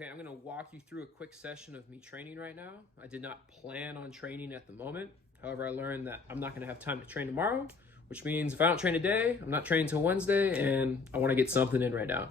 Okay, I'm gonna walk you through a quick session of me training right now. I did not plan on training at the moment. However, I learned that I'm not gonna have time to train tomorrow, which means if I don't train today, I'm not training until Wednesday, and I wanna get something in right now.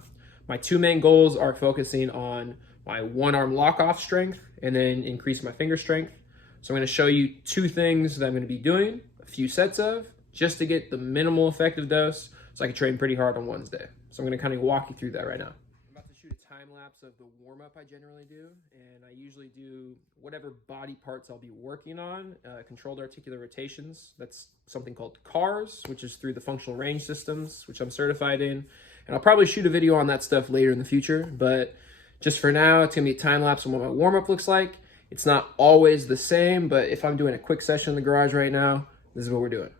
My two main goals are focusing on my one arm lock off strength and then increase my finger strength. So I'm gonna show you two things that I'm gonna be doing, a few sets of, just to get the minimal effective dose so I can train pretty hard on Wednesday. So I'm gonna kind of walk you through that right now. I'm about to shoot a time lapse of the warm up I generally do, and I usually do whatever body parts I'll be working on, controlled articular rotations. That's something called CARS, which is through the functional range systems, which I'm certified in. And I'll probably shoot a video on that stuff later in the future, but just for now, it's gonna be a time lapse on what my warm up looks like. It's not always the same, but if I'm doing a quick session in the garage right now, this is what we're doing.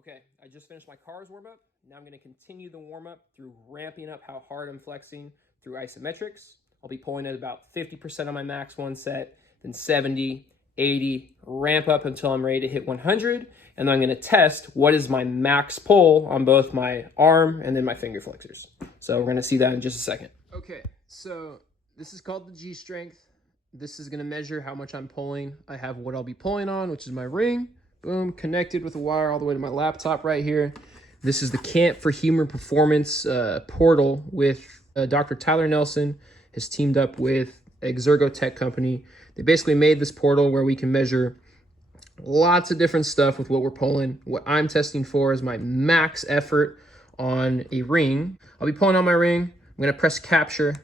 Okay, I just finished my CARS warm-up. Now I'm gonna continue the warm-up through ramping up how hard I'm flexing through isometrics. I'll be pulling at about 50% on my max one set, then 70, 80, ramp up until I'm ready to hit 100, and then I'm gonna test what is my max pull on both my arm and then my finger flexors. So we're gonna see that in just a second. Okay, so this is called the G strength. This is gonna measure how much I'm pulling. I have what I'll be pulling on, which is my ring. Boom, connected with a wire all the way to my laptop right here. This is the Camp for Human Performance portal with Dr. Tyler Nelson has teamed up with Exergo Tech Company. They basically made this portal where we can measure lots of different stuff with what we're pulling. What I'm testing for is my max effort on a ring. I'll be pulling on my ring. I'm gonna press capture,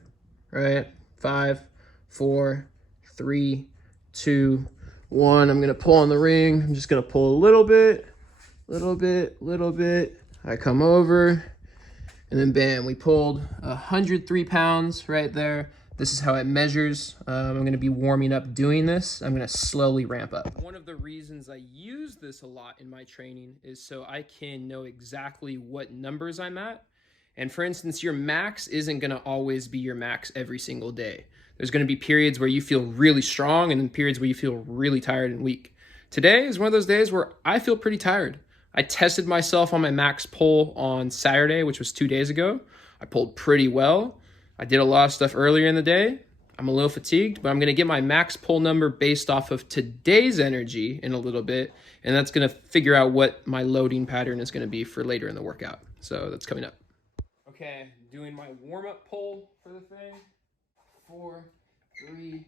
right? 5, 4, 3, 2, 1. I'm gonna pull on the ring. I'm just gonna pull a little bit. I come over, and then bam, we pulled 103 pounds right there. This is how it measures. I'm gonna be warming up doing this. I'm gonna slowly ramp up. One of the reasons I use this a lot in my training is so I can know exactly what numbers I'm at. And for instance, your max isn't gonna always be your max every single day. There's gonna be periods where you feel really strong and then periods where you feel really tired and weak. Today is one of those days where I feel pretty tired. I tested myself on my max pull on Saturday, which was 2 days ago. I pulled pretty well. I did a lot of stuff earlier in the day. I'm a little fatigued, but I'm gonna get my max pull number based off of today's energy in a little bit, and that's gonna figure out what my loading pattern is gonna be for later in the workout. So that's coming up. Okay, doing my warm-up pull for the thing. 4, 3,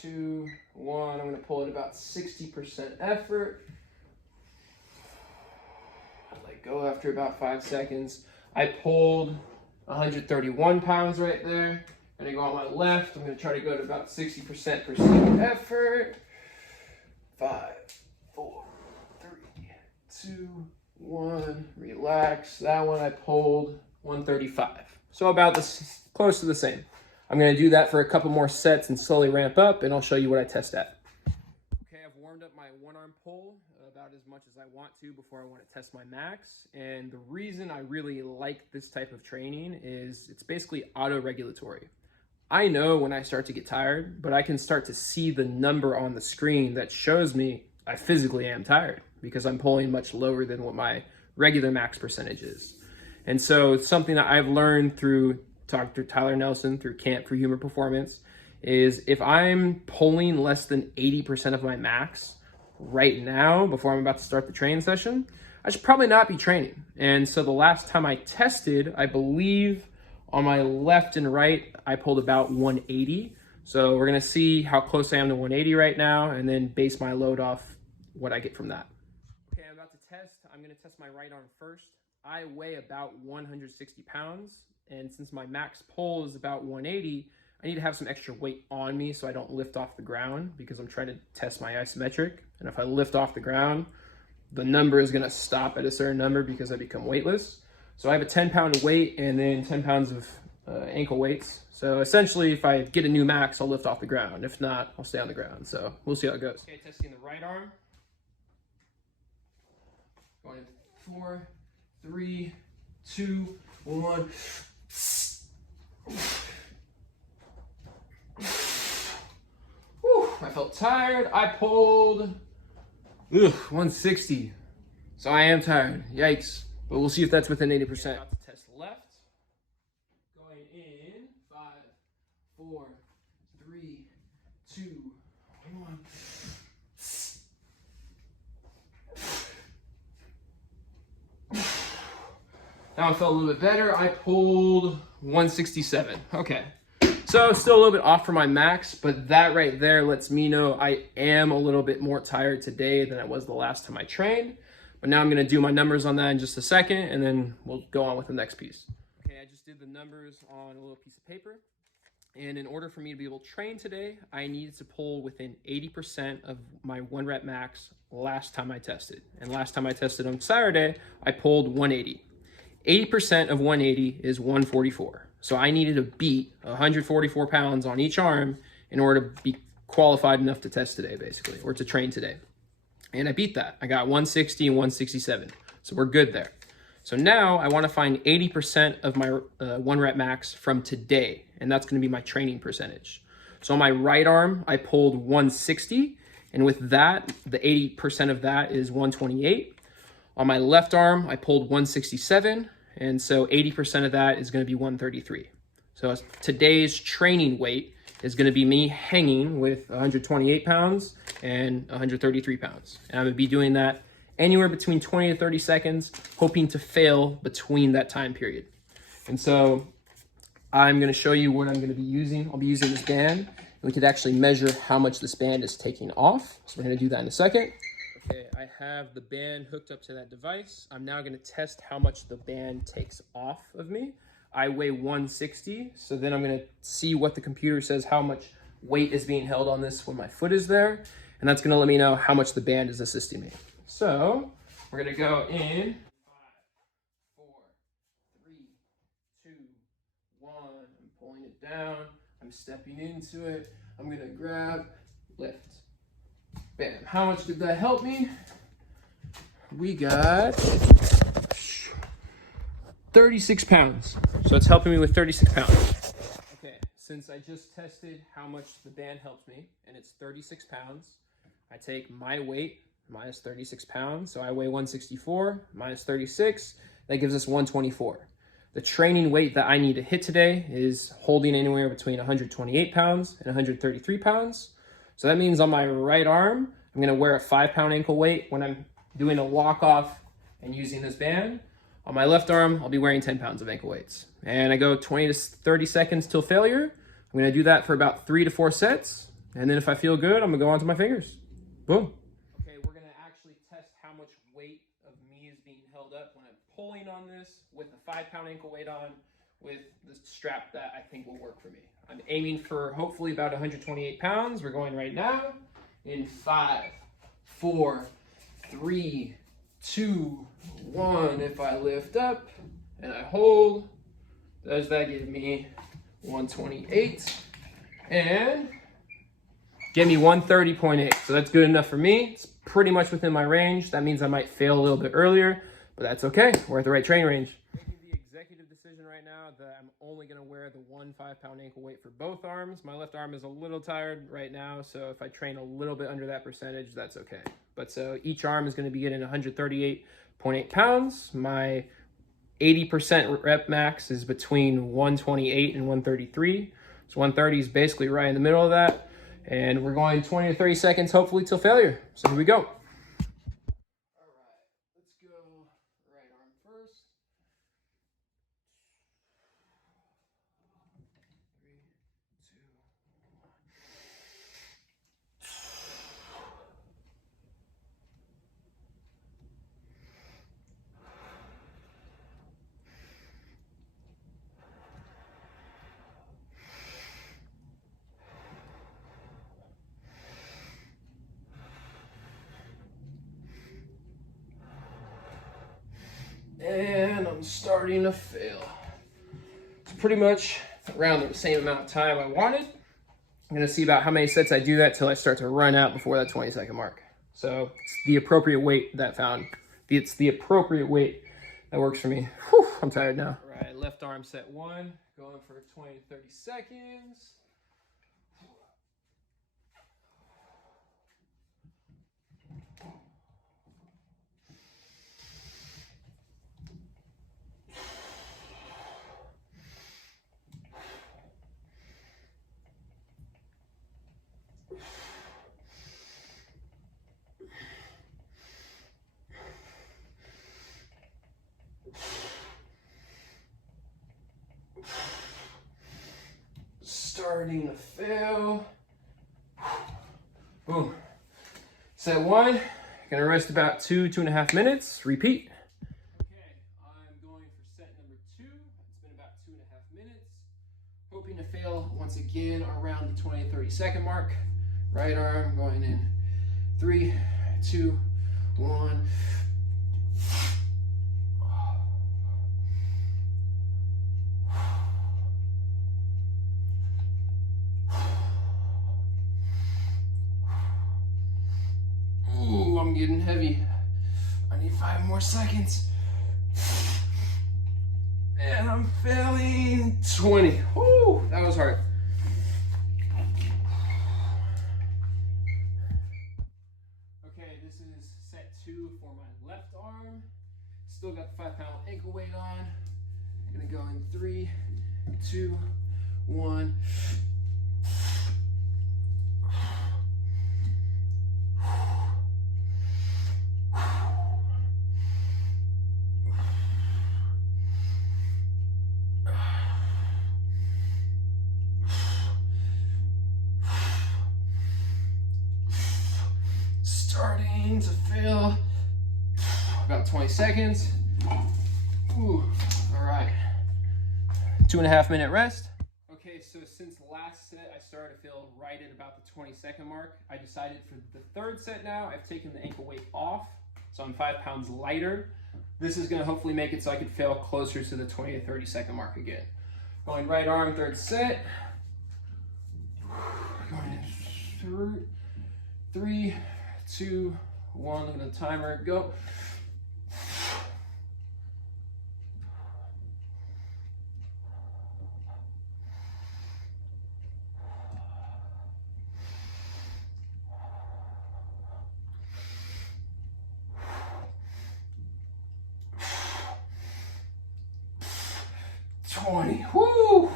2, 1. I'm gonna pull at about 60% effort. Let go after about 5 seconds. I pulled 131 pounds right there. I'm gonna go on my left. I'm gonna try to go to about 60% perceived effort. 5, 4, 3, 2, 1. Relax. That one I pulled 135. So about this, close to the same. I'm gonna do that for a couple more sets and slowly ramp up, and I'll show you what I test at. Okay, I've warmed up my one arm pull about as much as I want to before I want to test my max. And the reason I really like this type of training is it's basically auto-regulatory. I know when I start to get tired, but I can start to see the number on the screen that shows me I physically am tired because I'm pulling much lower than what my regular max percentage is. And so it's something that I've learned through Dr. Tyler Nelson, through Camp for Human Performance, is if I'm pulling less than 80% of my max right now before I'm about to start the training session, I should probably not be training. And so the last time I tested, I believe on my left and right, I pulled about 180. So we're gonna see how close I am to 180 right now and then base my load off what I get from that. Okay, I'm about to test. I'm gonna test my right arm first. I weigh about 160 pounds. And since my max pull is about 180, I need to have some extra weight on me so I don't lift off the ground because I'm trying to test my isometric. And if I lift off the ground, the number is gonna stop at a certain number because I become weightless. So I have a 10-pound weight and then 10 pounds of ankle weights. So essentially, if I get a new max, I'll lift off the ground. If not, I'll stay on the ground. So we'll see how it goes. Okay, testing the right arm. Going in 4, 3, 2, 1. I felt tired. I pulled 160. So I am tired. Yikes. But we'll see if that's within 80%. About to test left. Going in 5, 4, 3, 2, 1. Now I felt a little bit better. I pulled 167. Okay. So still a little bit off for my max, but that right there lets me know I am a little bit more tired today than I was the last time I trained. But now I'm gonna do my numbers on that in just a second, and then we'll go on with the next piece. Okay, I just did the numbers on a little piece of paper. And in order for me to be able to train today, I needed to pull within 80% of my 1 rep max last time I tested. And last time I tested on Saturday, I pulled 180. 80% of 180 is 144. So I needed to beat 144 pounds on each arm in order to be qualified enough to test today, basically, or to train today. And I beat that. I got 160 and 167. So we're good there. So now I want to find 80% of my 1 rep max from today, and that's going to be my training percentage. So on my right arm, I pulled 160, and with that, the 80% of that is 128. On my left arm, I pulled 167, and so 80% of that is going to be 133. So today's training weight is going to be me hanging with 128 pounds and 133 pounds. And I'm going to be doing that anywhere between 20 to 30 seconds, hoping to fail between that time period. And so I'm going to show you what I'm going to be using. I'll be using this band. We could actually measure how much this band is taking off. So we're going to do that in a second. Okay, I have the band hooked up to that device. I'm now going to test how much the band takes off of me. I weigh 160, so then I'm going to see what the computer says, how much weight is being held on this when my foot is there, and that's going to let me know how much the band is assisting me. So we're going to go in 5, 4, 3, 2, 1. I'm pulling it down. I'm stepping into it. I'm going to grab, lift. Bam. How much did that help me? We got 36 pounds. So it's helping me with 36 pounds. Okay, since I just tested how much the band helped me, and it's 36 pounds, I take my weight minus 36 pounds. So I weigh 164 minus 36. That gives us 124. The training weight that I need to hit today is holding anywhere between 128 pounds and 133 pounds. So that means on my right arm, I'm going to wear a 5-pound ankle weight when I'm doing a walk off and using this band. On my left arm, I'll be wearing 10 pounds of ankle weights. And I go 20 to 30 seconds till failure. I'm going to do that for about 3 to 4 sets. And then if I feel good, I'm going to go onto my fingers. Boom. Okay, we're going to actually test how much weight of me is being held up when I'm pulling on this with a 5-pound ankle weight on with the strap that I think will work for me. I'm aiming for hopefully about 128 pounds. We're going right now in 5, 4, 3, 2, 1. If I lift up and I hold, does that give me 128 and give me 130.8. So that's good enough for me. It's pretty much within my range. That means I might fail a little bit earlier, but that's okay. We're at the right training range. Making the executive decision right now that I'm only going to wear the 1 5-pound ankle weight for both arms. My left arm is a little tired right now, so if I train a little bit under that percentage, that's okay. But so each arm is going to be getting 138.8 pounds. My 80% rep max is between 128 and 133. So 130 is basically right in the middle of that. And we're going 20 to 30 seconds, hopefully, till failure. So here we go. All right, let's go right arm first. 3, 2, 1. And I'm starting to fail. It's pretty much around the same amount of time I wanted. I'm going to see about how many sets I do that till I start to run out before that 20-second mark. So it's the appropriate weight that found. It's the appropriate weight that works for me. Whew, I'm tired now. All right, left arm set 1, going for 20 to 30 seconds. starting to fail. Boom. Set one, gonna rest about 2.5 minutes. Repeat. Okay, I'm going for set number 2. It's been about 2.5 minutes. Hoping to fail once again around the 20 to 30 second mark. Right arm going in 3, 2, 1. Ooh, I'm getting heavy. I need 5 more seconds. And I'm failing 20. Ooh, that was hard. Okay, this is set 2 for my left arm. Still got the 5-pound ankle weight on. Gonna go in 3, 2, 1. Starting to fail. About 20 seconds. Ooh, all right. 2.5 minute rest. Okay, so since the last set, I started to feel right at about the 20-second mark. I decided for the third set now, I've taken the ankle weight off, so I'm 5 pounds lighter. This is gonna hopefully make it so I can fail closer to the 20 to 30 second mark again. Going right arm, third set. Going in through 3, 2, 1, look at the timer, go. Whoo!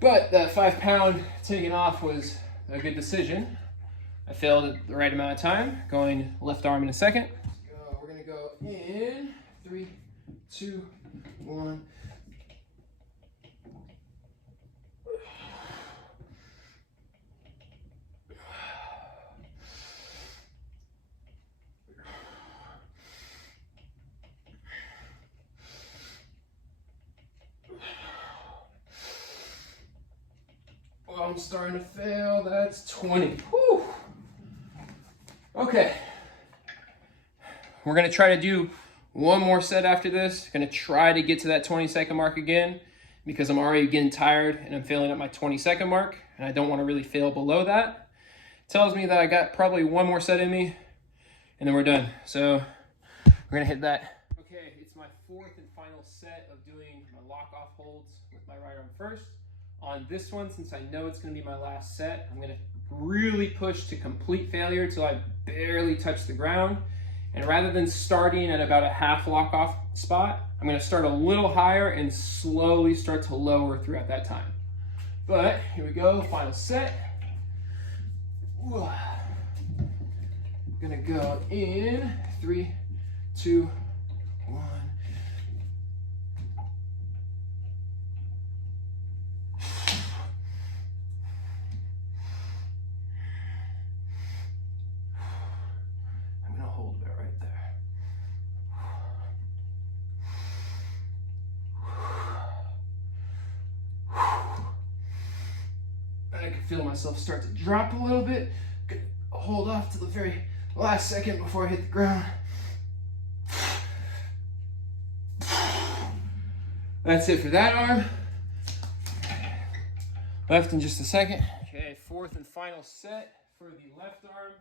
But that 5 pound taking off was a good decision. I failed at the right amount of time. Going left arm in a second. We're gonna go in 3, 2, 1. Oh, I'm starting to fail. That's 20. Whew. Okay. We're going to try to do one more set after this. Going to try to get to that 20-second mark again because I'm already getting tired and I'm failing at my 20-second mark and I don't want to really fail below that. Tells me that I got probably one more set in me and then we're done. So we're going to hit that. Okay, it's my 4th and final set of doing my lock-off holds with my right arm first. On this one, since I know it's going to be my last set, I'm going to really push to complete failure till I barely touch the ground. And rather than starting at about a half lock-off spot, I'm going to start a little higher and slowly start to lower throughout that time. But here we go, final set. Ooh. I'm going to go in 3, 2, 1. Hold it right there. I can feel myself start to drop a little bit. Gonna hold off to the very last second before I hit the ground. That's it for that arm. Left in just a second. Okay, 4th and final set for the left arm.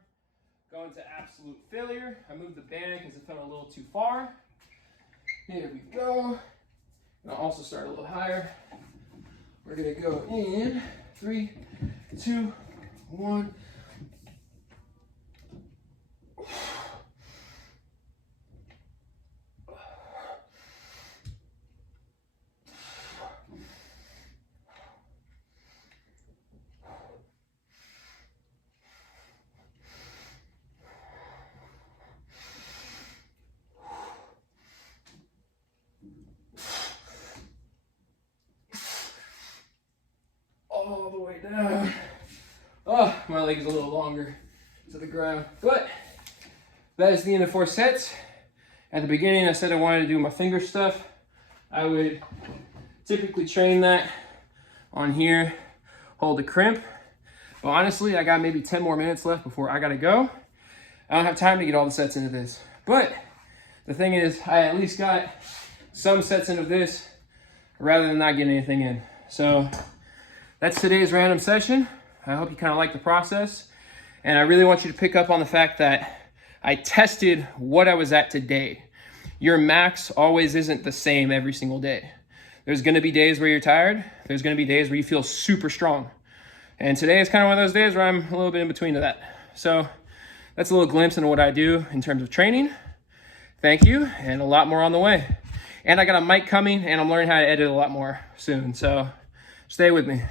Going to absolute failure. I moved the band because it felt a little too far. Here we go. And I'll also start a little higher. We're gonna go in 3, 2, 1. all the way down. Oh, my leg is a little longer to the ground. But that is the end of 4 sets. At the beginning, I said I wanted to do my finger stuff. I would typically train that on here, hold the crimp. But honestly, I got maybe 10 more minutes left before I gotta go. I don't have time to get all the sets into this. But the thing is, I at least got some sets into this rather than not getting anything in. So that's today's random session. I hope you kind of like the process. And I really want you to pick up on the fact that I tested what I was at today. Your max always isn't the same every single day. There's gonna be days where you're tired. There's gonna be days where you feel super strong. And today is kind of one of those days where I'm a little bit in between to that. So that's a little glimpse into what I do in terms of training. Thank you, and a lot more on the way. And I got a mic coming, and I'm learning how to edit a lot more soon. So stay with me.